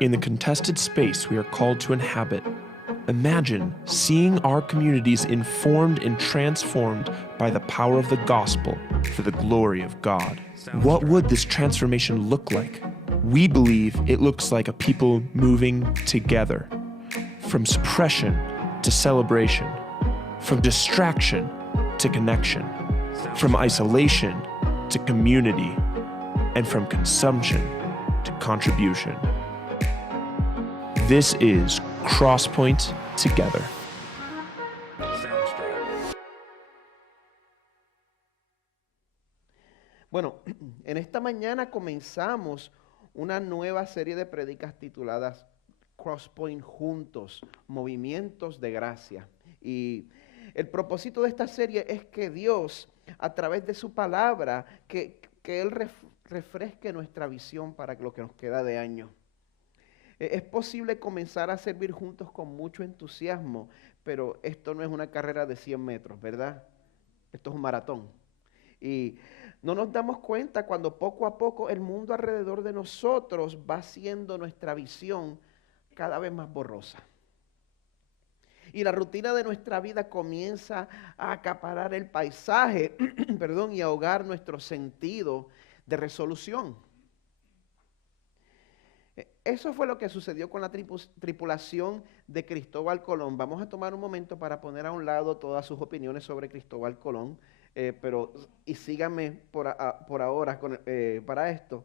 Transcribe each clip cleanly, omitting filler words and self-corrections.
In the contested space we are called to inhabit, imagine seeing our communities informed and transformed by the power of the gospel for the glory of God. What would this transformation look like? We believe it looks like a people moving together, from suppression to celebration, from distraction to connection, from isolation to community, and from consumption to contribution. This is Crosspoint Together. Bueno, en esta mañana comenzamos una nueva serie de prédicas tituladas Crosspoint Juntos, Movimientos de Gracia. Y el propósito de esta serie es que Dios, a través de su palabra, que Él refresque nuestra visión para lo que nos queda de año. Es posible comenzar a servir juntos con mucho entusiasmo, pero esto no es una carrera de 100 metros, ¿verdad? Esto es un maratón. Y no nos damos cuenta cuando poco a poco el mundo alrededor de nosotros va haciendo nuestra visión cada vez más borrosa. Y la rutina de nuestra vida comienza a acaparar el paisaje, y ahogar nuestro sentido de resolución. Eso fue lo que sucedió con la tripulación de Cristóbal Colón. Vamos a tomar un momento para poner a un lado todas sus opiniones sobre Cristóbal Colón, y síganme por ahora para esto.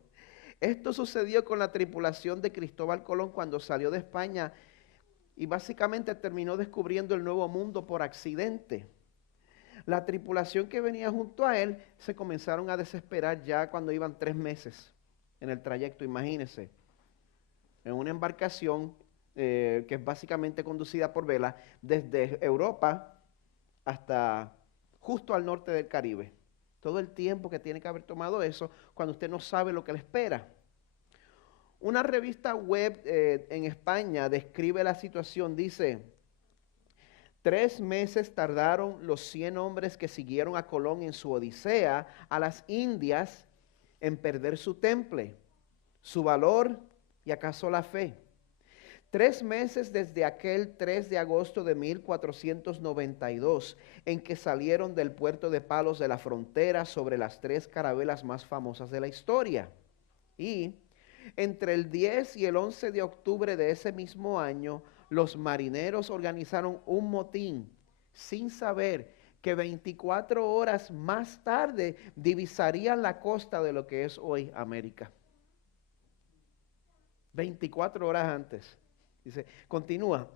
Esto sucedió con la tripulación de Cristóbal Colón cuando salió de España y básicamente terminó descubriendo el Nuevo Mundo por accidente. La tripulación que venía junto a él se comenzaron a desesperar ya cuando iban 3 meses en el trayecto, imagínense, en una embarcación que es básicamente conducida por vela desde Europa hasta justo al norte del Caribe. Todo el tiempo que tiene que haber tomado eso cuando usted no sabe lo que le espera. Una revista web en España describe la situación, dice: 3 meses tardaron los 100 hombres que siguieron a Colón en su odisea a las Indias en perder su temple, su valor y acaso la fe. 3 meses desde aquel 3 de agosto de 1492, en que salieron del puerto de Palos de la Frontera sobre las 3 carabelas más famosas de la historia. Y entre el 10 y el 11 de octubre de ese mismo año, los marineros organizaron un motín sin saber que 24 horas más tarde divisarían la costa de lo que es hoy América. 24 horas antes. Dice, continúa,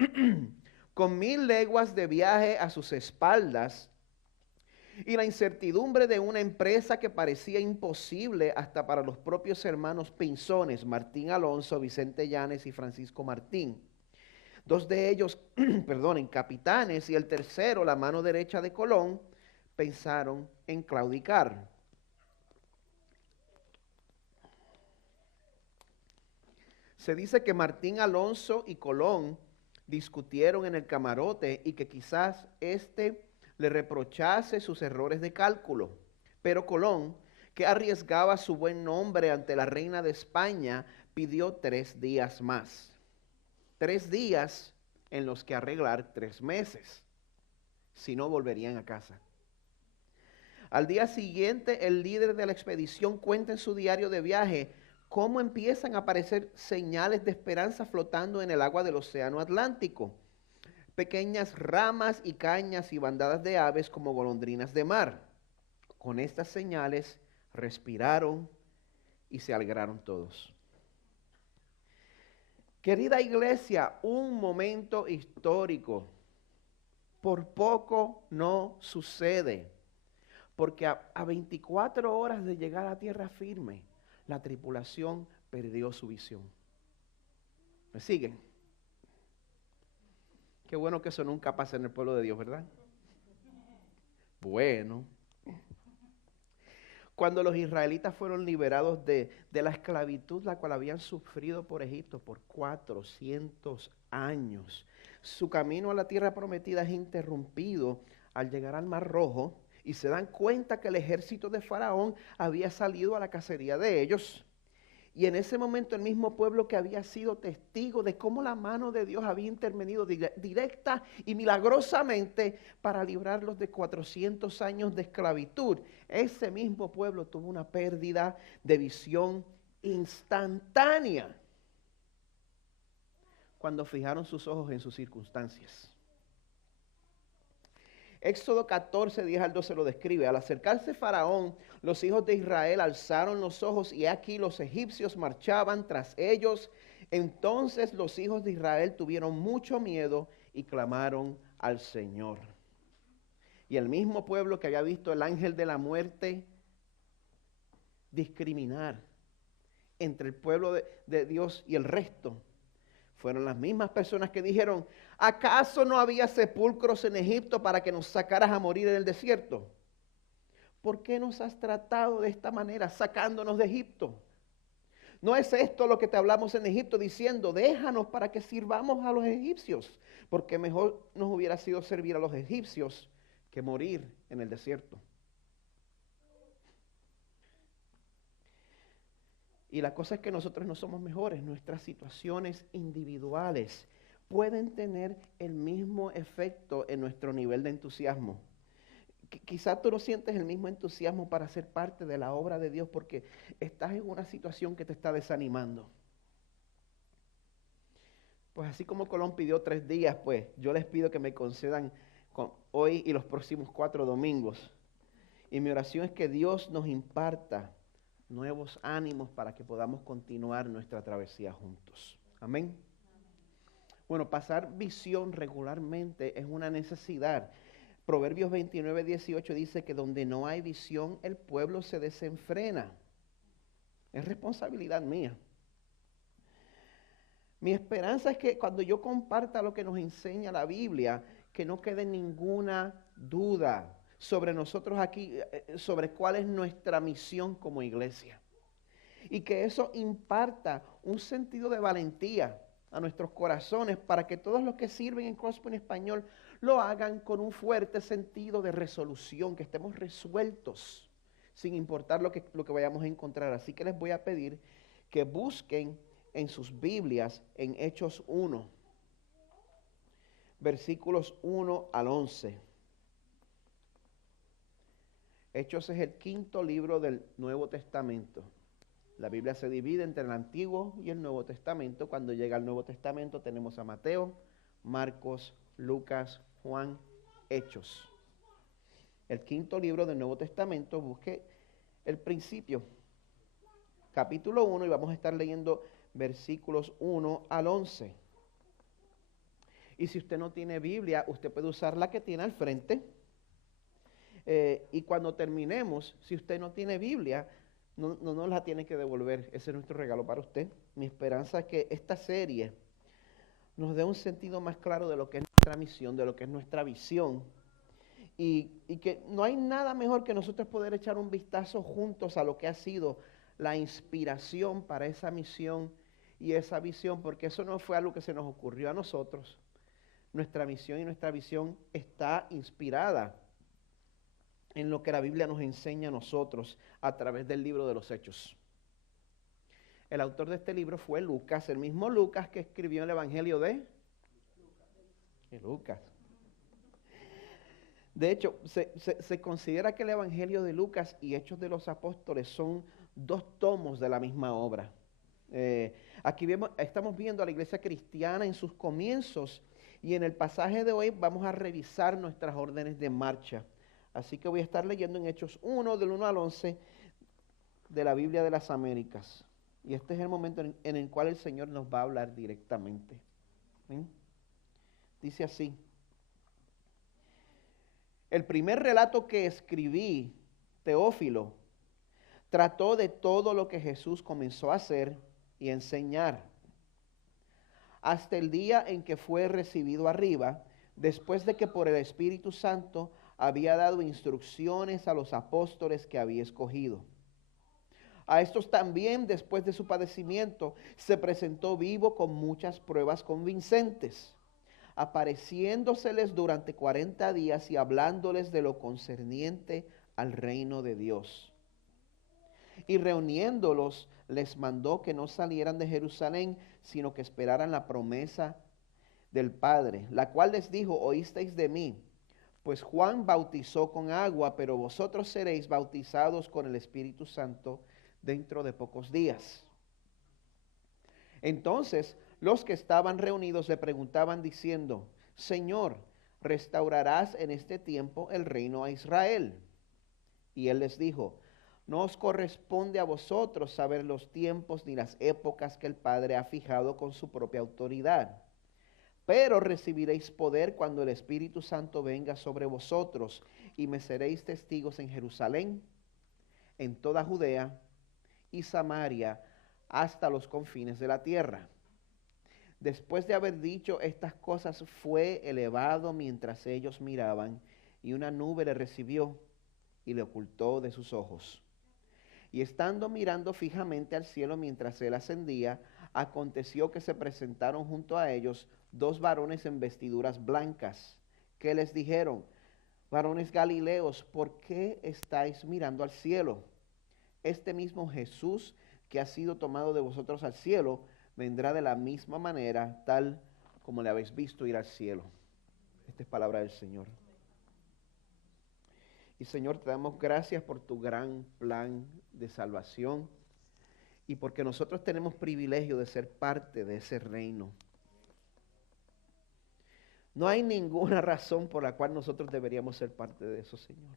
con 1000 leguas de viaje a sus espaldas y la incertidumbre de una empresa que parecía imposible hasta para los propios hermanos Pinzones, Martín Alonso, Vicente Llanes y Francisco Martín. 2 de ellos, capitanes, y el tercero, la mano derecha de Colón, pensaron en claudicar. Se dice que Martín Alonso y Colón discutieron en el camarote y que quizás le reprochase sus errores de cálculo. Pero Colón, que arriesgaba su buen nombre ante la reina de España, pidió 3 días más. 3 días en los que arreglar 3 meses. Si no, volverían a casa. Al día siguiente, el líder de la expedición cuenta en su diario de viaje cómo empiezan a aparecer señales de esperanza flotando en el agua del océano Atlántico. Pequeñas ramas y cañas y bandadas de aves como golondrinas de mar. Con estas señales respiraron y se alegraron todos. Querida iglesia, un momento histórico. Por poco no sucede, porque a 24 horas de llegar a tierra firme, la tripulación perdió su visión. ¿Me siguen? Qué bueno que eso nunca pasa en el pueblo de Dios, ¿verdad? Bueno. Cuando los israelitas fueron liberados de la esclavitud, la cual habían sufrido por Egipto por 400 años, su camino a la tierra prometida es interrumpido al llegar al Mar Rojo y se dan cuenta que el ejército de Faraón había salido a la cacería de ellos. Y en ese momento el mismo pueblo que había sido testigo de cómo la mano de Dios había intervenido directa y milagrosamente para librarlos de 400 años de esclavitud, ese mismo pueblo tuvo una pérdida de visión instantánea cuando fijaron sus ojos en sus circunstancias. Éxodo 14, 10 al 12 lo describe. Al acercarse Faraón, los hijos de Israel alzaron los ojos y aquí los egipcios marchaban tras ellos. Entonces los hijos de Israel tuvieron mucho miedo y clamaron al Señor. Y el mismo pueblo que había visto el ángel de la muerte discriminar entre el pueblo de Dios y el resto, fueron las mismas personas que dijeron: ¿acaso no había sepulcros en Egipto para que nos sacaras a morir en el desierto? ¿Por qué nos has tratado de esta manera, sacándonos de Egipto? ¿No es esto lo que te hablamos en Egipto, diciendo: déjanos para que sirvamos a los egipcios? Porque mejor nos hubiera sido servir a los egipcios que morir en el desierto. Y la cosa es que nosotros no somos mejores. Nuestras situaciones individuales pueden tener el mismo efecto en nuestro nivel de entusiasmo. Quizá tú no sientes el mismo entusiasmo para ser parte de la obra de Dios porque estás en una situación que te está desanimando. Pues así como Colón pidió 3 días, pues yo les pido que me concedan hoy y los próximos 4 domingos. Y mi oración es que Dios nos imparta nuevos ánimos para que podamos continuar nuestra travesía juntos. Amén. Bueno, pasar visión regularmente es una necesidad. Proverbios 29, 18 dice que donde no hay visión, el pueblo se desenfrena. Es responsabilidad mía. Mi esperanza es que cuando yo comparta lo que nos enseña la Biblia, que no quede ninguna duda sobre nosotros aquí, sobre cuál es nuestra misión como iglesia. Y que eso imparta un sentido de valentía a nuestros corazones para que todos los que sirven en Crosspoint Español lo hagan con un fuerte sentido de resolución, que estemos resueltos sin importar lo que vayamos a encontrar. Así que les voy a pedir que busquen en sus Biblias en Hechos 1, versículos 1 al 11. Hechos es el 5.º libro del Nuevo Testamento. La Biblia se divide entre el Antiguo y el Nuevo Testamento. Cuando llega al Nuevo Testamento tenemos a Mateo, Marcos, Lucas, Juan, Hechos. El 5.º libro del Nuevo Testamento, busque el principio, capítulo 1, y vamos a estar leyendo versículos 1 al 11. Y si usted no tiene Biblia, usted puede usar la que tiene al frente. Y cuando terminemos, si usted no tiene Biblia, no la tiene que devolver. Ese es nuestro regalo para usted. Mi esperanza es que esta serie nos dé un sentido más claro de lo que es nuestra misión, de lo que es nuestra visión. Y que no hay nada mejor que nosotros poder echar un vistazo juntos a lo que ha sido la inspiración para esa misión y esa visión, porque eso no fue algo que se nos ocurrió a nosotros. Nuestra misión y nuestra visión está inspirada en lo que la Biblia nos enseña a nosotros a través del libro de los Hechos. El autor de este libro fue Lucas, el mismo Lucas que escribió el Evangelio de Lucas. De hecho, se considera que el Evangelio de Lucas y Hechos de los Apóstoles son 2 tomos de la misma obra. Aquí estamos viendo a la iglesia cristiana en sus comienzos y en el pasaje de hoy vamos a revisar nuestras órdenes de marcha. Así que voy a estar leyendo en Hechos 1, del 1 al 11, de la Biblia de las Américas. Y este es el momento en el cual el Señor nos va a hablar directamente. ¿Sí? Dice así: el primer relato que escribí, Teófilo, trató de todo lo que Jesús comenzó a hacer y enseñar, hasta el día en que fue recibido arriba, después de que por el Espíritu Santo había dado instrucciones a los apóstoles que había escogido. A estos también, después de su padecimiento, se presentó vivo con muchas pruebas convincentes, apareciéndoseles durante 40 días y hablándoles de lo concerniente al reino de Dios. Y reuniéndolos, les mandó que no salieran de Jerusalén, sino que esperaran la promesa del Padre, la cual les dijo: oísteis de mí, pues Juan bautizó con agua, pero vosotros seréis bautizados con el Espíritu Santo dentro de pocos días. Entonces los que estaban reunidos le preguntaban diciendo: Señor, ¿restaurarás en este tiempo el reino a Israel? Y él les dijo: no os corresponde a vosotros saber los tiempos ni las épocas que el Padre ha fijado con su propia autoridad. Pero recibiréis poder cuando el Espíritu Santo venga sobre vosotros, y me seréis testigos en Jerusalén, en toda Judea y Samaria, hasta los confines de la tierra. Después de haber dicho estas cosas, fue elevado mientras ellos miraban, y una nube le recibió y le ocultó de sus ojos. Y estando mirando fijamente al cielo mientras él ascendía, aconteció que se presentaron junto a ellos dos varones en vestiduras blancas, que les dijeron: varones Galileos, ¿por qué estáis mirando al cielo? Este mismo Jesús que ha sido tomado de vosotros al cielo, vendrá de la misma manera, tal como le habéis visto ir al cielo. Esta es palabra del Señor. Y Señor, te damos gracias por tu gran plan de salvación y porque nosotros tenemos privilegio de ser parte de ese reino. No hay ninguna razón por la cual nosotros deberíamos ser parte de eso, Señor.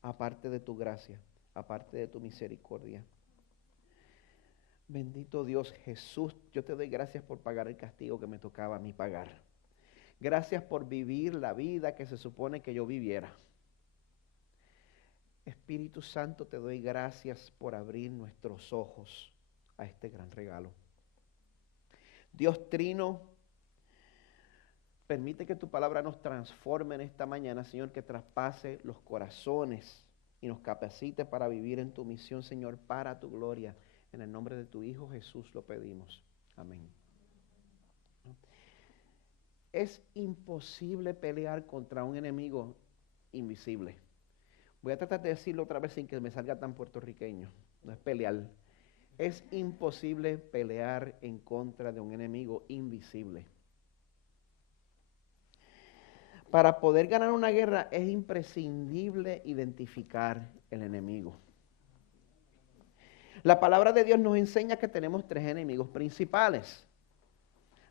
Aparte de tu gracia, aparte de tu misericordia. Bendito Dios Jesús, yo te doy gracias por pagar el castigo que me tocaba a mí pagar. Gracias por vivir la vida que se supone que yo viviera. Espíritu Santo, te doy gracias por abrir nuestros ojos a este gran regalo. Dios Trino, permite que tu palabra nos transforme en esta mañana, Señor, que traspase los corazones y nos capacite para vivir en tu misión, Señor, para tu gloria. En el nombre de tu Hijo Jesús lo pedimos. Amén. Es imposible pelear contra un enemigo invisible. Voy a tratar de decirlo otra vez sin que me salga tan puertorriqueño. No es pelear. Es imposible pelear en contra de un enemigo invisible. Para poder ganar una guerra es imprescindible identificar el enemigo. La palabra de Dios nos enseña que tenemos tres enemigos principales.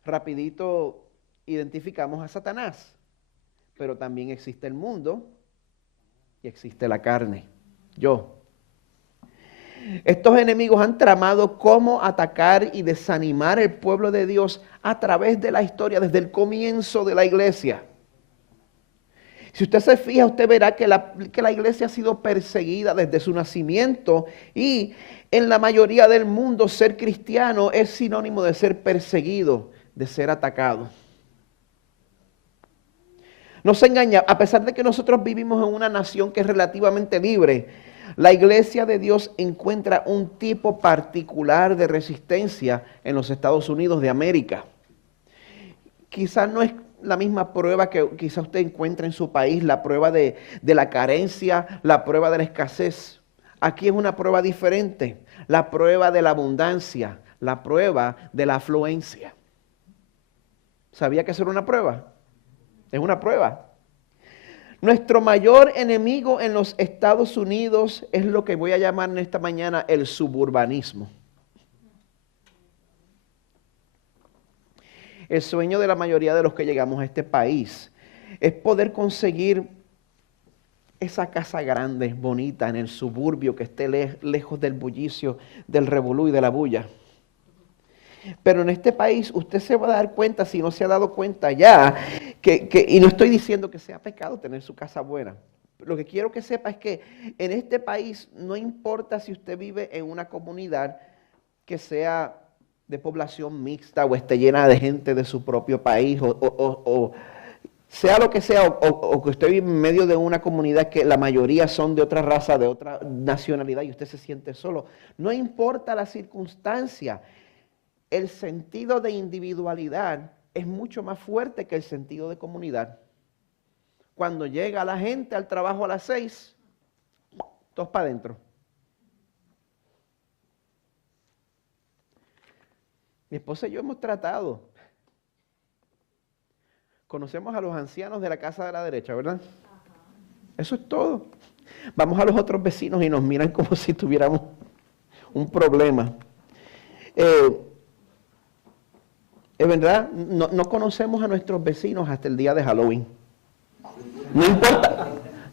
Rapidito identificamos a Satanás, pero también existe el mundo y existe la carne, yo. Estos enemigos han tramado cómo atacar y desanimar el pueblo de Dios a través de la historia, desde el comienzo de la iglesia. Si usted se fija, usted verá que la iglesia ha sido perseguida desde su nacimiento, y en la mayoría del mundo ser cristiano es sinónimo de ser perseguido, de ser atacado. No se engaña, a pesar de que nosotros vivimos en una nación que es relativamente libre, la iglesia de Dios encuentra un tipo particular de resistencia en los Estados Unidos de América. Quizás no es la misma prueba que quizás usted encuentra en su país, la prueba de la carencia, la prueba de la escasez. Aquí es una prueba diferente, la prueba de la abundancia, la prueba de la afluencia. ¿Sabía que eso era una prueba? Es una prueba. Nuestro mayor enemigo en los Estados Unidos es lo que voy a llamar en esta mañana el suburbanismo. El sueño de la mayoría de los que llegamos a este país es poder conseguir esa casa grande, bonita, en el suburbio, que esté lejos del bullicio, del revolú y de la bulla. Pero en este país usted se va a dar cuenta, si no se ha dado cuenta ya, y no estoy diciendo que sea pecado tener su casa buena. Lo que quiero que sepa es que en este país no importa si usted vive en una comunidad que sea de población mixta o esté llena de gente de su propio país o sea lo que sea, o que usted vive en medio de una comunidad que la mayoría son de otra raza, de otra nacionalidad y usted se siente solo. No importa la circunstancia. El sentido de individualidad es mucho más fuerte que el sentido de comunidad. Cuando llega la gente al trabajo a las 6, todos para adentro. Mi esposa y yo hemos tratado. Conocemos a los ancianos de la casa de la derecha, ¿verdad? Eso es todo. Vamos a los otros vecinos y nos miran como si tuviéramos un problema. Es verdad, no conocemos a nuestros vecinos hasta el día de Halloween.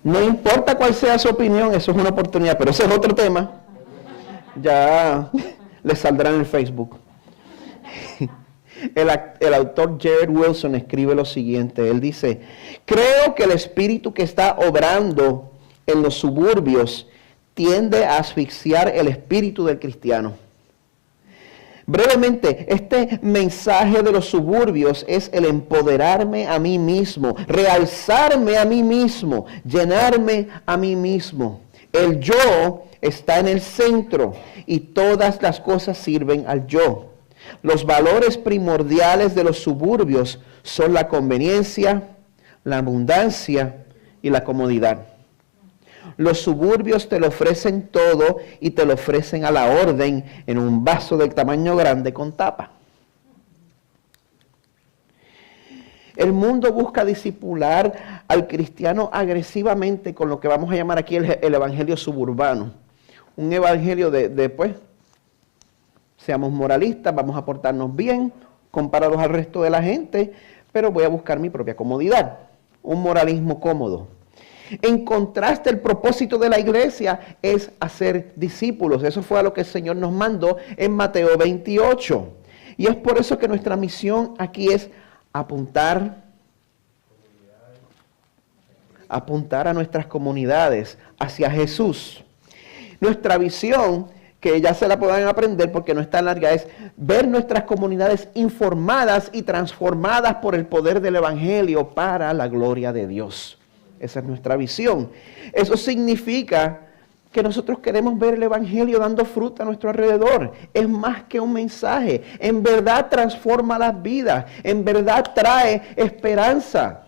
No importa cuál sea su opinión, eso es una oportunidad, pero ese es otro tema. Ya les saldrá en el Facebook. El autor Jared Wilson escribe lo siguiente. Él dice, creo que el espíritu que está obrando en los suburbios tiende a asfixiar el espíritu del cristiano. Brevemente, este mensaje de los suburbios es el empoderarme a mí mismo, realzarme a mí mismo, llenarme a mí mismo. El yo está en el centro y todas las cosas sirven al yo. Los valores primordiales de los suburbios son la conveniencia, la abundancia y la comodidad. Los suburbios te lo ofrecen todo y te lo ofrecen a la orden en un vaso de tamaño grande con tapa. El mundo busca disipular al cristiano agresivamente con lo que vamos a llamar aquí el evangelio suburbano. Un evangelio de pues, seamos moralistas, vamos a portarnos bien comparados al resto de la gente, pero voy a buscar mi propia comodidad. Un moralismo cómodo. En contraste, el propósito de la iglesia es hacer discípulos. Eso fue a lo que el Señor nos mandó en Mateo 28. Y es por eso que nuestra misión aquí es apuntar a nuestras comunidades hacia Jesús. Nuestra visión, que ya se la puedan aprender porque no es tan larga, es ver nuestras comunidades informadas y transformadas por el poder del Evangelio para la gloria de Dios. Esa es nuestra visión. Eso significa que nosotros queremos ver el Evangelio dando fruto a nuestro alrededor. Es más que un mensaje. En verdad transforma las vidas. En verdad trae esperanza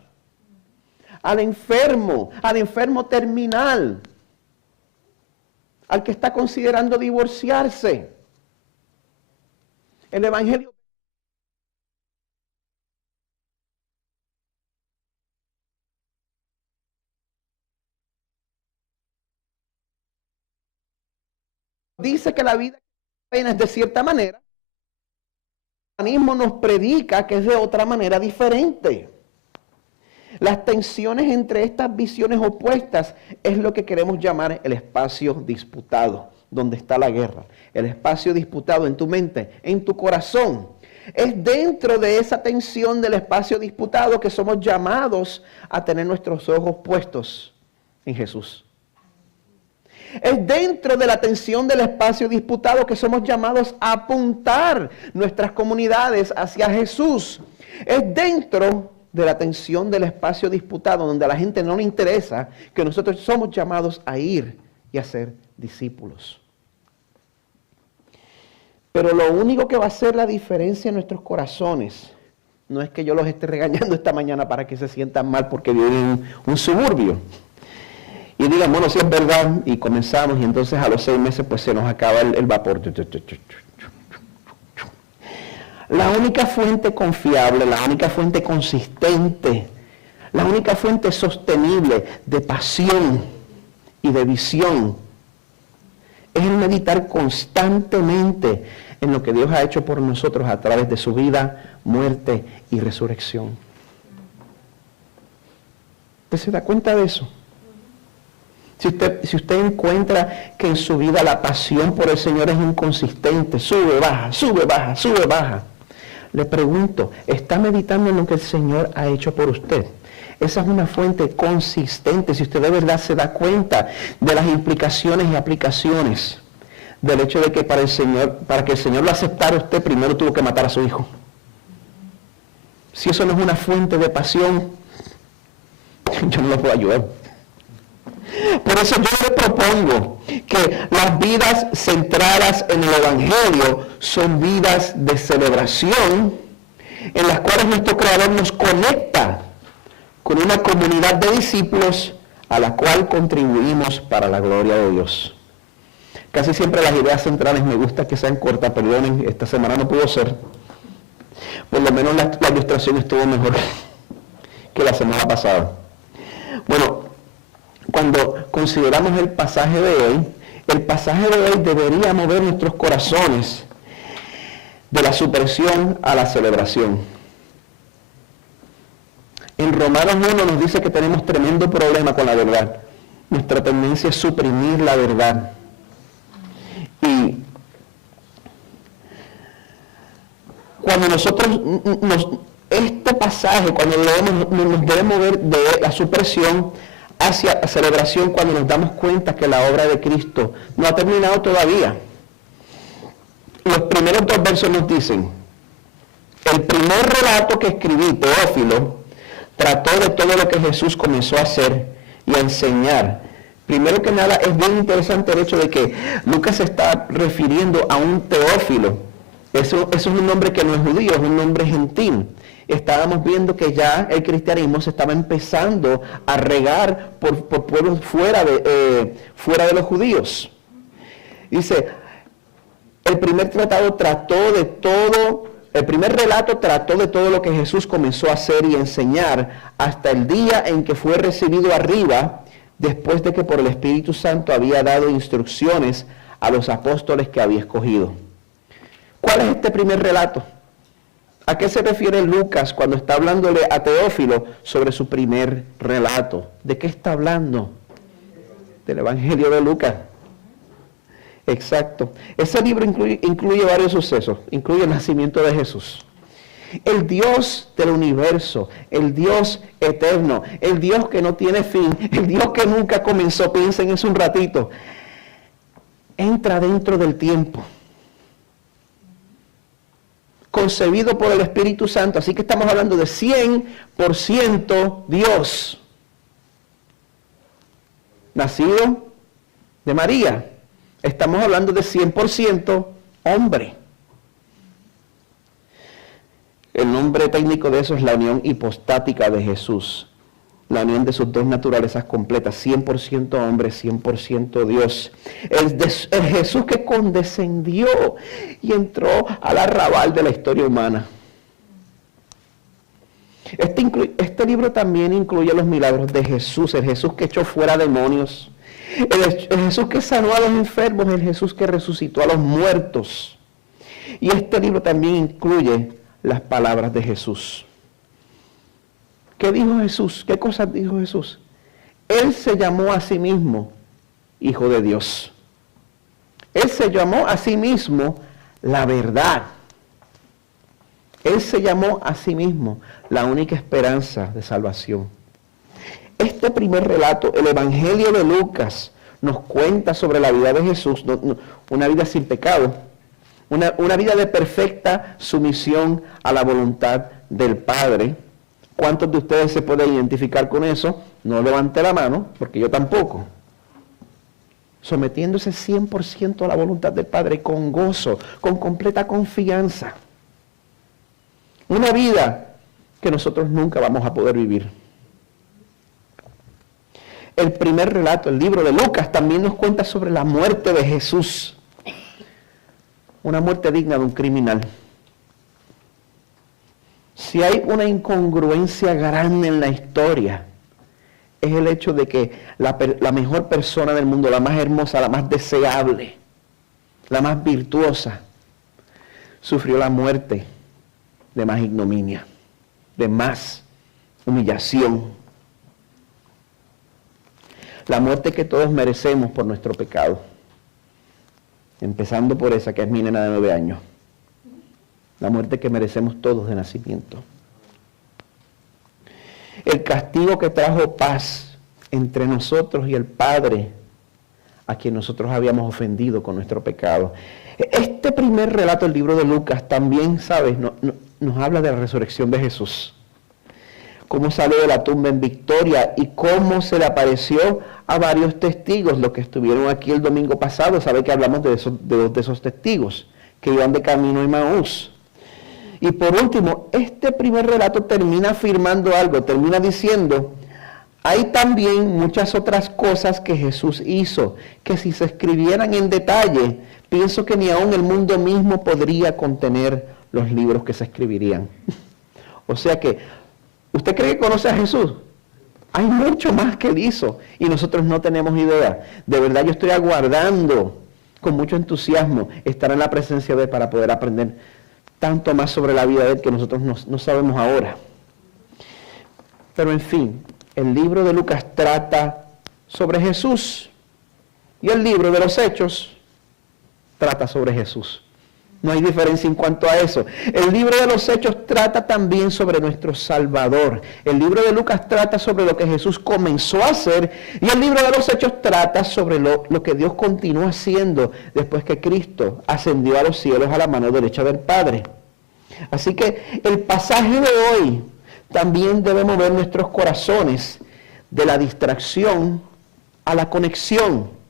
al enfermo terminal, al que está considerando divorciarse. El Evangelio dice que la vida es de cierta manera. El cristianismo nos predica que es de otra manera diferente. Las tensiones entre estas visiones opuestas es lo que queremos llamar el espacio disputado, donde está la guerra. El espacio disputado en tu mente, en tu corazón. Es dentro de esa tensión del espacio disputado que somos llamados a tener nuestros ojos puestos en Jesús. Es dentro de la tensión del espacio disputado que somos llamados a apuntar nuestras comunidades hacia Jesús. Es dentro de la tensión del espacio disputado donde a la gente no le interesa que nosotros somos llamados a ir y a ser discípulos. Pero lo único que va a hacer la diferencia en nuestros corazones no es que yo los esté regañando esta mañana para que se sientan mal porque viven en un suburbio. Y digan, bueno, si es verdad, y comenzamos, y entonces a los 6 meses pues se nos acaba el vapor. La única fuente confiable, la única fuente consistente, la única fuente sostenible de pasión y de visión es el meditar constantemente en lo que Dios ha hecho por nosotros a través de su vida, muerte y resurrección. ¿Usted se da cuenta de eso? Si usted encuentra que en su vida la pasión por el Señor es inconsistente, sube, baja, sube, baja, sube, baja, le pregunto, ¿está meditando en lo que el Señor ha hecho por usted? Esa es una fuente consistente, si usted de verdad se da cuenta de las implicaciones y aplicaciones del hecho de que para que el Señor lo aceptara usted, primero tuvo que matar a su hijo. Si eso no es una fuente de pasión, yo no lo puedo ayudar. Por eso yo le propongo que las vidas centradas en el Evangelio son vidas de celebración en las cuales nuestro Creador nos conecta con una comunidad de discípulos a la cual contribuimos para la gloria de Dios. Casi siempre las ideas centrales me gusta que sean cortas, perdonen, esta semana no pudo ser. Por lo menos la ilustración estuvo mejor que la semana pasada. Bueno, cuando consideramos el pasaje de hoy debería mover nuestros corazones de la supresión a la celebración. En Romanos 1 nos dice que tenemos tremendo problema con la verdad. Nuestra tendencia es suprimir la verdad. Y cuando nosotros, este pasaje, cuando lo leemos, nos debe mover de la supresión hacia la celebración cuando nos damos cuenta que la obra de Cristo no ha terminado todavía. Los primeros 2 versos nos dicen, el primer relato que escribí, Teófilo, trató de todo lo que Jesús comenzó a hacer y a enseñar. Primero que nada, es bien interesante el hecho de que Lucas se está refiriendo a un Teófilo. Eso es un nombre que no es judío, es un nombre gentil. Estábamos viendo que ya el cristianismo se estaba empezando a regar por pueblos fuera de los judíos. Dice, el primer relato trató de todo lo que Jesús comenzó a hacer y enseñar hasta el día en que fue recibido arriba, después de que por el Espíritu Santo había dado instrucciones a los apóstoles que había escogido. ¿Cuál es este primer relato? ¿A qué se refiere Lucas cuando está hablándole a Teófilo sobre su primer relato? ¿De qué está hablando? Del Evangelio de Lucas. Exacto. Ese libro incluye varios sucesos. Incluye el nacimiento de Jesús. El Dios del universo, el Dios eterno, el Dios que no tiene fin, el Dios que nunca comenzó, piensen eso un ratito, entra dentro del tiempo. Concebido por el Espíritu Santo, así que estamos hablando de 100% Dios. Nacido de María. Estamos hablando de 100% hombre. El nombre técnico de eso es la unión hipostática de Jesús. La unión de sus dos naturalezas completas, 100% hombre, 100% Dios. El Jesús que condescendió y entró al arrabal de la historia humana. Este libro también incluye los milagros de Jesús, el Jesús que echó fuera demonios, el Jesús que sanó a los enfermos, el Jesús que resucitó a los muertos. Y este libro también incluye las palabras de Jesús. ¿Qué dijo Jesús? ¿Qué cosas dijo Jesús? Él se llamó a sí mismo Hijo de Dios. Él se llamó a sí mismo la verdad. Él se llamó a sí mismo la única esperanza de salvación. Este primer relato, el Evangelio de Lucas, nos cuenta sobre la vida de Jesús, una vida sin pecado, una vida de perfecta sumisión a la voluntad del Padre. ¿Cuántos de ustedes se pueden identificar con eso? No levante la mano, porque yo tampoco. Sometiéndose 100% a la voluntad del Padre, con gozo, con completa confianza. Una vida que nosotros nunca vamos a poder vivir. El primer relato, el libro de Lucas, también nos cuenta sobre la muerte de Jesús. Una muerte digna de un criminal. Si hay una incongruencia grande en la historia, es el hecho de que la mejor persona del mundo, la más hermosa, la más deseable, la más virtuosa, sufrió la muerte de más ignominia, de más humillación. La muerte que todos merecemos por nuestro pecado. Empezando por esa que es mi nena de 9 años. La muerte que merecemos todos de nacimiento. El castigo que trajo paz entre nosotros y el Padre, a quien nosotros habíamos ofendido con nuestro pecado. Este primer relato del libro de Lucas también, ¿sabes? Nos habla de la resurrección de Jesús. Cómo salió de la tumba en victoria y cómo se le apareció a varios testigos, los que estuvieron aquí el domingo pasado. Sabe que hablamos de dos de esos testigos que iban de camino a Emaús. Y por último, este primer relato termina afirmando algo, termina diciendo, hay también muchas otras cosas que Jesús hizo, que si se escribieran en detalle, pienso que ni aún el mundo mismo podría contener los libros que se escribirían. O sea que, ¿usted cree que conoce a Jesús? Hay mucho más que él hizo y nosotros no tenemos idea. De verdad yo estoy aguardando con mucho entusiasmo estar en la presencia de él para poder aprender tanto más sobre la vida de él que nosotros no sabemos ahora. Pero en fin, el libro de Lucas trata sobre Jesús y el libro de los Hechos trata sobre Jesús. No hay diferencia en cuanto a eso. El libro de los Hechos trata también sobre nuestro Salvador. El libro de Lucas trata sobre lo que Jesús comenzó a hacer y el libro de los Hechos trata sobre lo que Dios continúa haciendo después que Cristo ascendió a los cielos a la mano derecha del Padre. Así que el pasaje de hoy también debe mover nuestros corazones de la distracción a la conexión.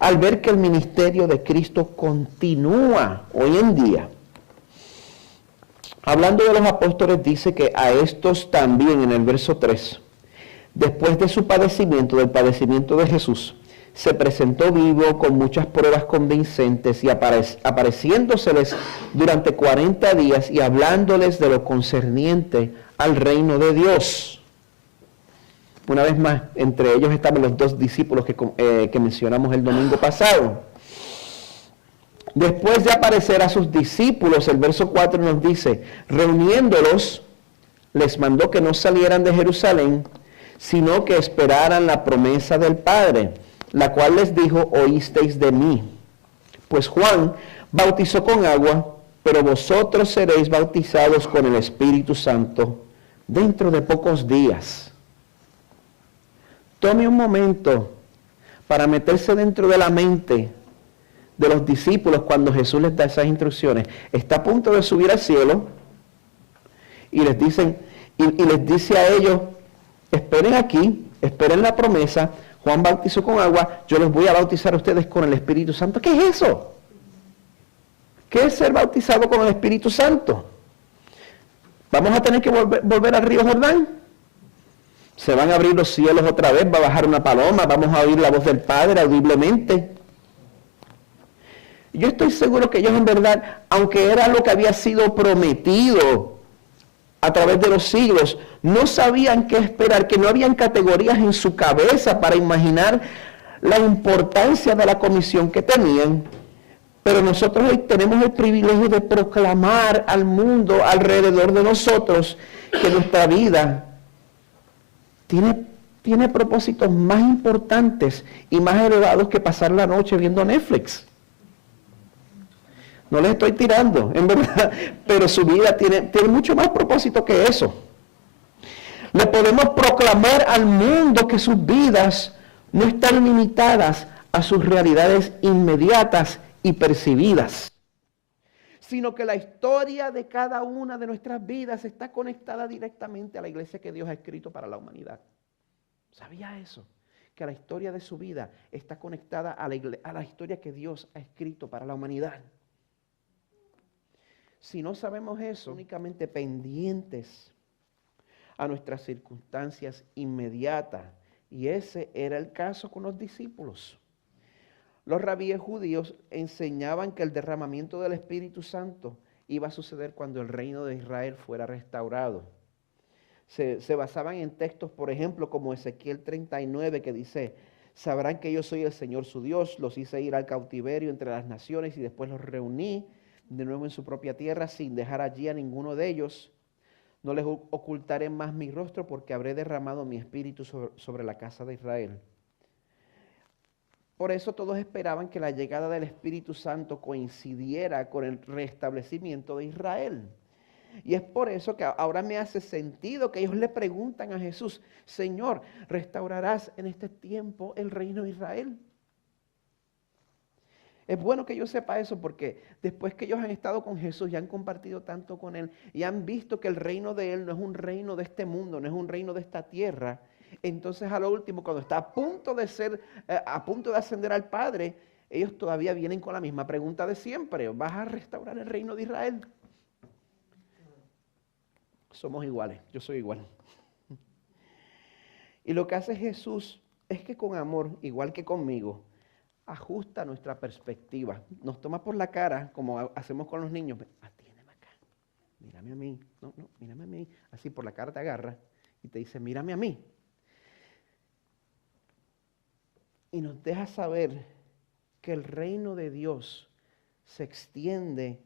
Al ver que el ministerio de Cristo continúa hoy en día. Hablando de los apóstoles, dice que a estos también, en el verso 3, después de su padecimiento, del padecimiento de Jesús, se presentó vivo con muchas pruebas convincentes y apareciéndoseles durante 40 días y hablándoles de lo concerniente al reino de Dios. Una vez más, entre ellos estaban los dos discípulos que mencionamos el domingo pasado. Después de aparecer a sus discípulos, el verso 4 nos dice, reuniéndolos, les mandó que no salieran de Jerusalén, sino que esperaran la promesa del Padre, la cual les dijo, oísteis de mí. Pues Juan bautizó con agua, pero vosotros seréis bautizados con el Espíritu Santo dentro de pocos días. Tome un momento para meterse dentro de la mente de los discípulos cuando Jesús les da esas instrucciones. Está a punto de subir al cielo y les dice a ellos, esperen aquí, esperen la promesa. Juan bautizó con agua, yo los voy a bautizar a ustedes con el Espíritu Santo. ¿Qué es eso? ¿Qué es ser bautizado con el Espíritu Santo? ¿Vamos a tener que volver al río Jordán? Se van a abrir los cielos otra vez, va a bajar una paloma, vamos a oír la voz del Padre audiblemente. Yo estoy seguro que ellos en verdad, aunque era lo que había sido prometido a través de los siglos, no sabían qué esperar, que no habían categorías en su cabeza para imaginar la importancia de la comisión que tenían. Pero nosotros hoy tenemos el privilegio de proclamar al mundo alrededor de nosotros que nuestra vida tiene propósitos más importantes y más elevados que pasar la noche viendo Netflix. No les estoy tirando, en verdad, pero su vida tiene mucho más propósito que eso. Le podemos proclamar al mundo que sus vidas no están limitadas a sus realidades inmediatas y percibidas, sino que la historia de cada una de nuestras vidas está conectada directamente a la iglesia que Dios ha escrito para la humanidad. ¿Sabía eso? Que la historia de su vida está conectada a la historia que Dios ha escrito para la humanidad. Si no sabemos eso, únicamente pendientes a nuestras circunstancias inmediatas. Y ese era el caso con los discípulos. Los rabíes judíos enseñaban que el derramamiento del Espíritu Santo iba a suceder cuando el reino de Israel fuera restaurado. Se basaban en textos, por ejemplo, como Ezequiel 39, que dice, sabrán que yo soy el Señor su Dios, los hice ir al cautiverio entre las naciones y después los reuní de nuevo en su propia tierra sin dejar allí a ninguno de ellos. No les ocultaré más mi rostro porque habré derramado mi espíritu sobre la casa de Israel. Por eso todos esperaban que la llegada del Espíritu Santo coincidiera con el restablecimiento de Israel. Y es por eso que ahora me hace sentido que ellos le preguntan a Jesús, Señor, ¿restaurarás en este tiempo el reino de Israel? Es bueno que yo sepa eso porque después que ellos han estado con Jesús y han compartido tanto con Él y han visto que el reino de Él no es un reino de este mundo, no es un reino de esta tierra, entonces a lo último, cuando está a punto de ascender al Padre, ellos todavía vienen con la misma pregunta de siempre, ¿vas a restaurar el reino de Israel? Somos iguales, yo soy igual. Y lo que hace Jesús es que con amor, igual que conmigo, ajusta nuestra perspectiva. Nos toma por la cara, como hacemos con los niños. Atiéndeme acá. mírame a mí. No, mírame a mí. Así por la cara te agarra y te dice, mírame a mí. Y nos deja saber que el reino de Dios se extiende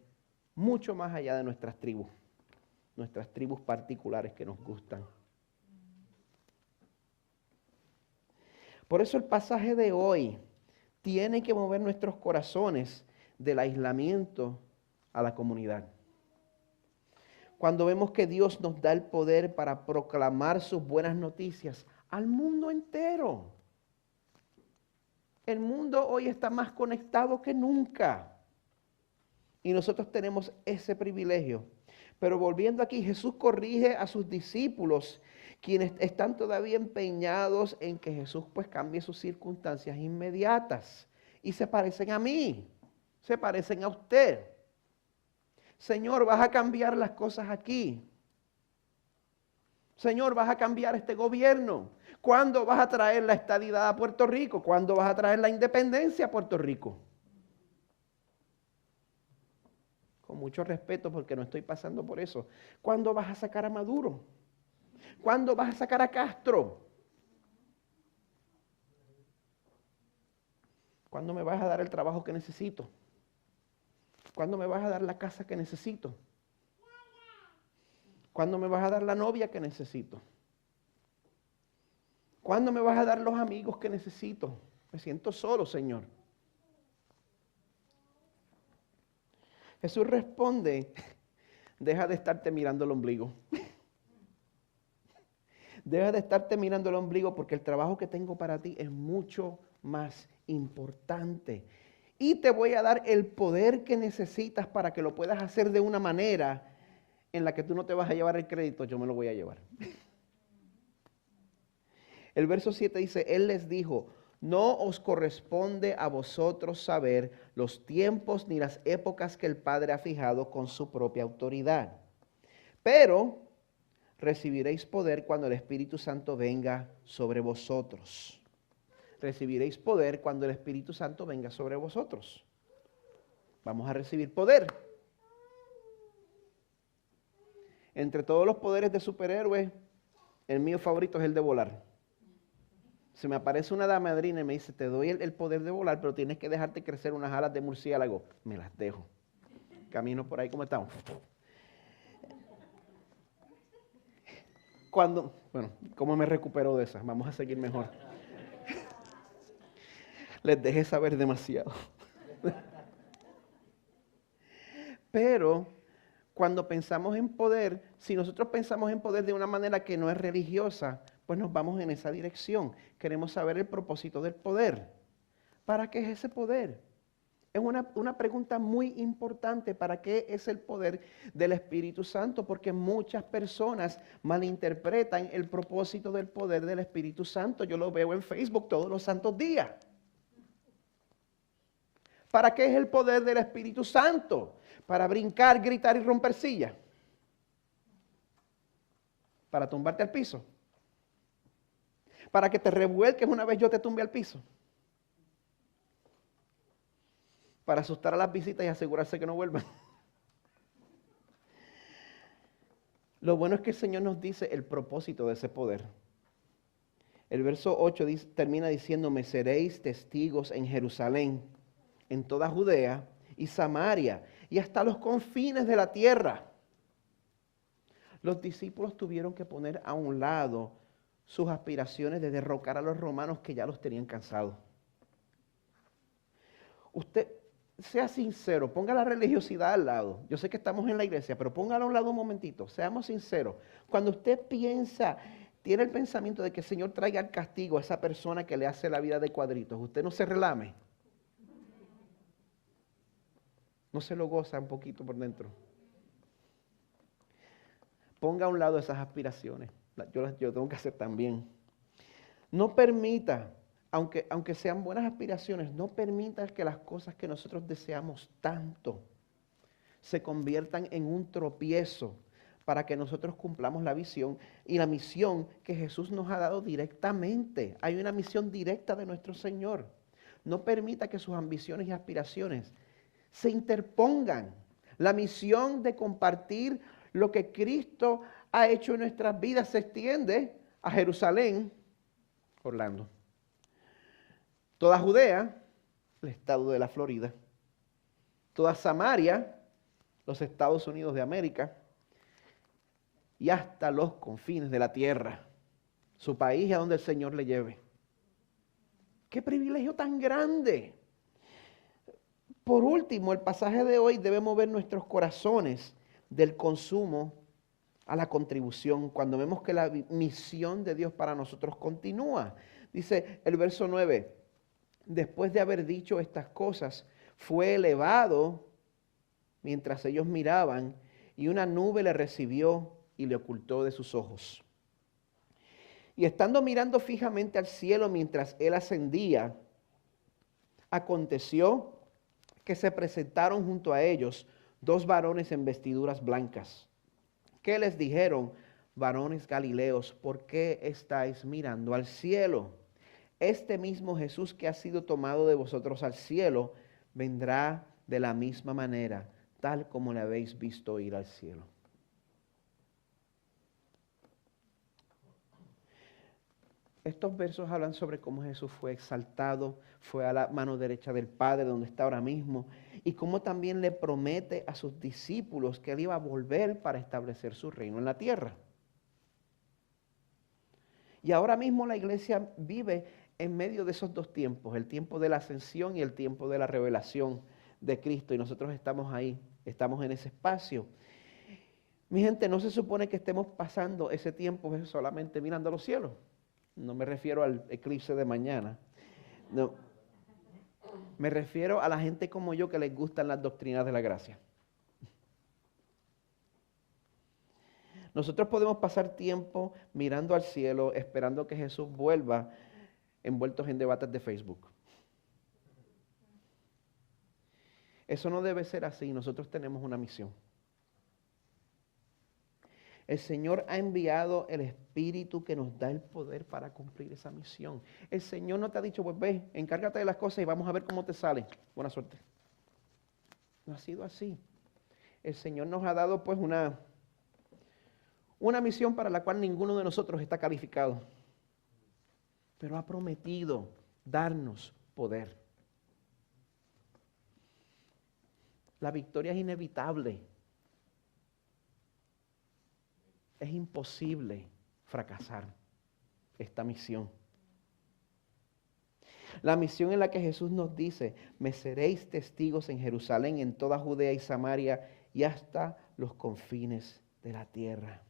mucho más allá de nuestras tribus particulares que nos gustan. Por eso el pasaje de hoy tiene que mover nuestros corazones del aislamiento a la comunidad. Cuando vemos que Dios nos da el poder para proclamar sus buenas noticias al mundo entero. El mundo hoy está más conectado que nunca. Y nosotros tenemos ese privilegio. Pero volviendo aquí, Jesús corrige a sus discípulos, quienes están todavía empeñados en que Jesús pues cambie sus circunstancias inmediatas. Y se parecen a mí, se parecen a usted. Señor, vas a cambiar las cosas aquí. Señor, vas a cambiar este gobierno. ¿Cuándo vas a traer la estadidad a Puerto Rico? ¿Cuándo vas a traer la independencia a Puerto Rico? Con mucho respeto porque no estoy pasando por eso. ¿Cuándo vas a sacar a Maduro? ¿Cuándo vas a sacar a Castro? ¿Cuándo me vas a dar el trabajo que necesito? ¿Cuándo me vas a dar la casa que necesito? ¿Cuándo me vas a dar la novia que necesito? ¿Cuándo me vas a dar los amigos que necesito? Me siento solo, Señor. Jesús responde, deja de estarte mirando el ombligo. Deja de estarte mirando el ombligo porque el trabajo que tengo para ti es mucho más importante. Y te voy a dar el poder que necesitas para que lo puedas hacer de una manera en la que tú no te vas a llevar el crédito, yo me lo voy a llevar. El verso 7 dice, Él les dijo, no os corresponde a vosotros saber los tiempos ni las épocas que el Padre ha fijado con su propia autoridad. Pero recibiréis poder cuando el Espíritu Santo venga sobre vosotros. Recibiréis poder cuando el Espíritu Santo venga sobre vosotros. Vamos a recibir poder. Entre todos los poderes de superhéroes, el mío favorito es el de volar. Se me aparece una dama madrina y me dice, te doy el poder de volar, pero tienes que dejarte crecer unas alas de murciélago. Me las dejo. Camino por ahí como estamos. ¿Cómo me recupero de esas? Vamos a seguir mejor. Les dejé saber demasiado. Pero cuando pensamos en poder, si nosotros pensamos en poder de una manera que no es religiosa, pues nos vamos en esa dirección. Queremos saber el propósito del poder. ¿Para qué es ese poder? Es una pregunta muy importante. ¿Para qué es el poder del Espíritu Santo? Porque muchas personas malinterpretan el propósito del poder del Espíritu Santo. Yo lo veo en Facebook todos los santos días. ¿Para qué es el poder del Espíritu Santo? Para brincar, gritar y romper sillas. Para tumbarte al piso. Para que te revuelques una vez yo te tumbe al piso. Para asustar a las visitas y asegurarse que no vuelvan. Lo bueno es que el Señor nos dice el propósito de ese poder. El verso 8 termina diciendo, me seréis testigos en Jerusalén, en toda Judea y Samaria y hasta los confines de la tierra. Los discípulos tuvieron que poner a un lado sus aspiraciones de derrocar a los romanos que ya los tenían cansados. Usted sea sincero, ponga la religiosidad al lado. Yo sé que estamos en la iglesia, pero póngalo a un lado un momentito. Seamos sinceros. Cuando usted tiene el pensamiento de que el Señor traiga el castigo a esa persona que le hace la vida de cuadritos, usted no se relame. No se lo goza un poquito por dentro. Ponga a un lado esas aspiraciones. Yo tengo que hacer también. No permita, aunque sean buenas aspiraciones, no permita que las cosas que nosotros deseamos tanto se conviertan en un tropiezo para que nosotros cumplamos la visión y la misión que Jesús nos ha dado directamente. Hay una misión directa de nuestro Señor. No permita que sus ambiciones y aspiraciones se interpongan. La misión de compartir Lo que Cristo ha hecho en nuestras vidas se extiende a Jerusalén, Orlando, toda Judea, el estado de la Florida, toda Samaria, los Estados Unidos de América, y hasta los confines de la tierra, su país a donde el Señor le lleve. ¡Qué privilegio tan grande! Por último, el pasaje de hoy debe mover nuestros corazones del consumo a la contribución, cuando vemos que la misión de Dios para nosotros continúa. Dice el verso 9, después de haber dicho estas cosas, fue elevado mientras ellos miraban, y una nube le recibió y le ocultó de sus ojos. Y estando mirando fijamente al cielo mientras él ascendía, aconteció que se presentaron junto a ellos dos varones en vestiduras blancas, que les dijeron: varones galileos, ¿por qué estáis mirando al cielo? Este mismo Jesús que ha sido tomado de vosotros al cielo, vendrá de la misma manera, tal como le habéis visto ir al cielo. Estos versos hablan sobre cómo Jesús fue exaltado, fue a la mano derecha del Padre, donde está ahora mismo, y cómo también le promete a sus discípulos que él iba a volver para establecer su reino en la tierra. Y ahora mismo la iglesia vive en medio de esos dos tiempos, el tiempo de la ascensión y el tiempo de la revelación de Cristo, y nosotros estamos ahí, estamos en ese espacio. Mi gente, no se supone que estemos pasando ese tiempo solamente mirando a los cielos. No me refiero al eclipse de mañana. No. Me refiero a la gente como yo que les gustan las doctrinas de la gracia. Nosotros podemos pasar tiempo mirando al cielo, esperando que Jesús vuelva, envueltos en debates de Facebook. Eso no debe ser así. Nosotros tenemos una misión. El Señor ha enviado el Espíritu que nos da el poder para cumplir esa misión. El Señor no te ha dicho, pues ve, encárgate de las cosas y vamos a ver cómo te sale. Buena suerte. No ha sido así. El Señor nos ha dado pues una misión para la cual ninguno de nosotros está calificado. Pero ha prometido darnos poder. La victoria es inevitable. Es imposible fracasar esta misión. La misión en la que Jesús nos dice: me seréis testigos en Jerusalén, en toda Judea y Samaria y hasta los confines de la tierra.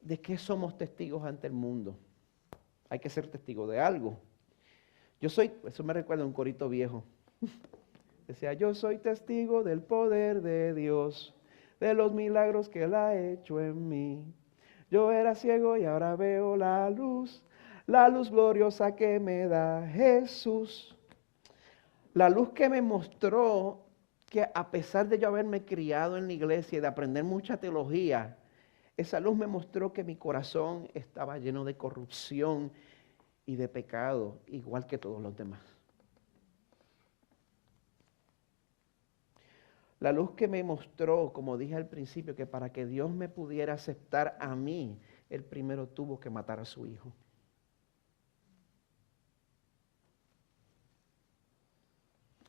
¿De qué somos testigos ante el mundo? Hay que ser testigo de algo. Eso me recuerda a un corito viejo. Decía: yo soy testigo del poder de Dios, de los milagros que Él ha hecho en mí. Yo era ciego y ahora veo la luz gloriosa que me da Jesús. La luz que me mostró que a pesar de yo haberme criado en la iglesia y de aprender mucha teología, esa luz me mostró que mi corazón estaba lleno de corrupción y de pecado, igual que todos los demás. La luz que me mostró, como dije al principio, que para que Dios me pudiera aceptar a mí, Él primero tuvo que matar a su hijo.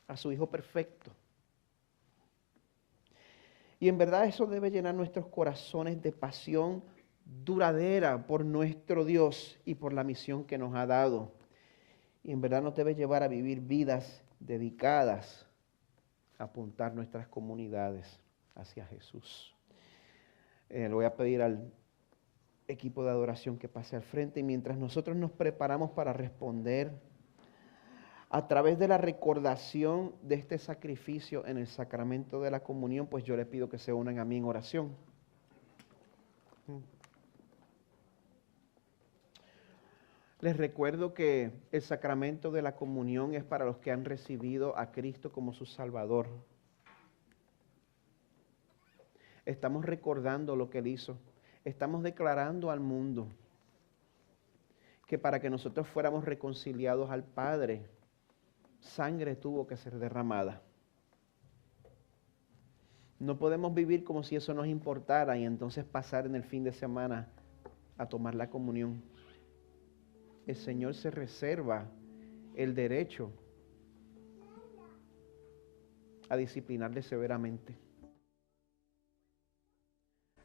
A su hijo perfecto. Y en verdad eso debe llenar nuestros corazones de pasión duradera por nuestro Dios y por la misión que nos ha dado. Y en verdad nos debe llevar a vivir vidas dedicadas a apuntar nuestras comunidades hacia Jesús. Le voy a pedir al equipo de adoración que pase al frente, y mientras nosotros nos preparamos para responder a través de la recordación de este sacrificio en el sacramento de la comunión, pues yo les pido que se unan a mí en oración. Les recuerdo que el sacramento de la comunión es para los que han recibido a Cristo como su Salvador. Estamos recordando lo que Él hizo. Estamos declarando al mundo que para que nosotros fuéramos reconciliados al Padre, sangre tuvo que ser derramada. No podemos vivir como si eso nos importara y entonces pasar en el fin de semana a tomar la comunión. El Señor se reserva el derecho a disciplinarle severamente.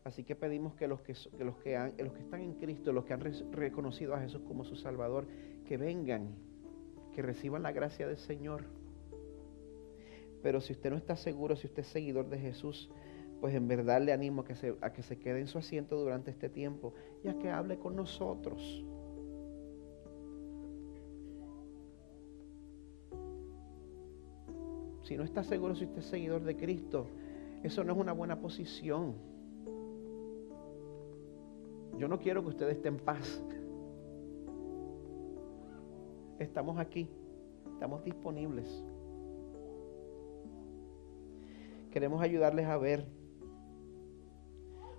Así que pedimos que los que están en Cristo, los que han reconocido a Jesús como su Salvador, que vengan, que reciban la gracia del Señor. Pero si usted no está seguro, si usted es seguidor de Jesús, pues en verdad le animo a que se quede en su asiento durante este tiempo y a que hable con nosotros. Si no está seguro si usted es seguidor de Cristo, eso no es una buena posición. Yo no quiero que usted esté en paz. Estamos aquí, estamos disponibles. Queremos ayudarles a ver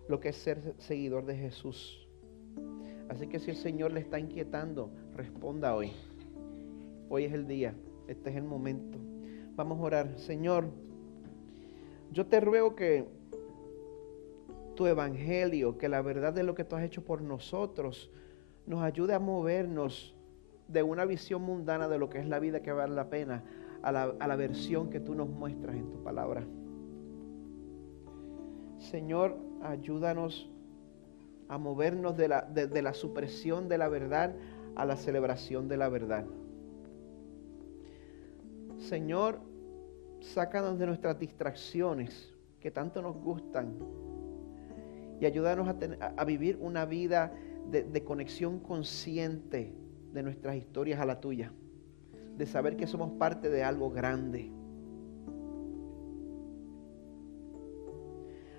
lo que es ser seguidor de Jesús. Así que si el Señor le está inquietando, responda hoy. Hoy es el día, este es el momento. Vamos a orar. Señor, yo te ruego que tu evangelio, que la verdad de lo que tú has hecho por nosotros, nos ayude a movernos de una visión mundana de lo que es la vida que vale la pena a la versión que tú nos muestras en tu palabra. Señor, ayúdanos a movernos de la supresión de la verdad a la celebración de la verdad. Señor, sácanos de nuestras distracciones que tanto nos gustan y ayúdanos a vivir una vida de conexión consciente de nuestras historias a la tuya, de saber que somos parte de algo grande.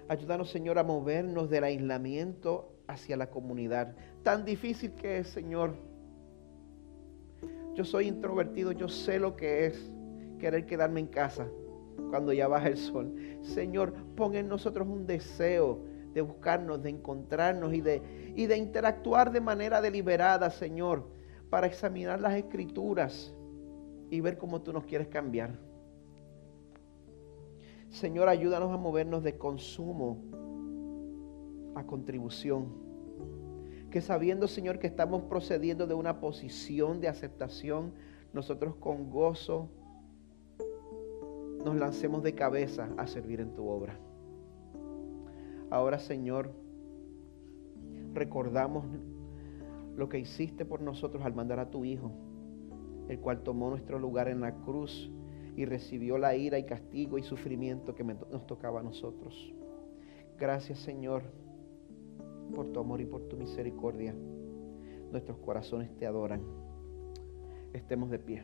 Ayúdanos, Señor, a movernos del aislamiento hacia la comunidad. Tan difícil que es, Señor. Yo soy introvertido, yo sé lo que es querer quedarme en casa cuando ya baja el sol. Señor, pon en nosotros un deseo de buscarnos, de encontrarnos y de interactuar de manera deliberada, Señor, para examinar las Escrituras y ver cómo tú nos quieres cambiar. Señor, ayúdanos a movernos de consumo a contribución. Que sabiendo, Señor, que estamos procediendo de una posición de aceptación, nosotros con gozo nos lancemos de cabeza a servir en tu obra. Ahora, Señor, recordamos lo que hiciste por nosotros al mandar a tu Hijo, el cual tomó nuestro lugar en la cruz y recibió la ira y castigo y sufrimiento que nos tocaba a nosotros. Gracias, Señor, por tu amor y por tu misericordia. Nuestros corazones te adoran. Estemos de pie.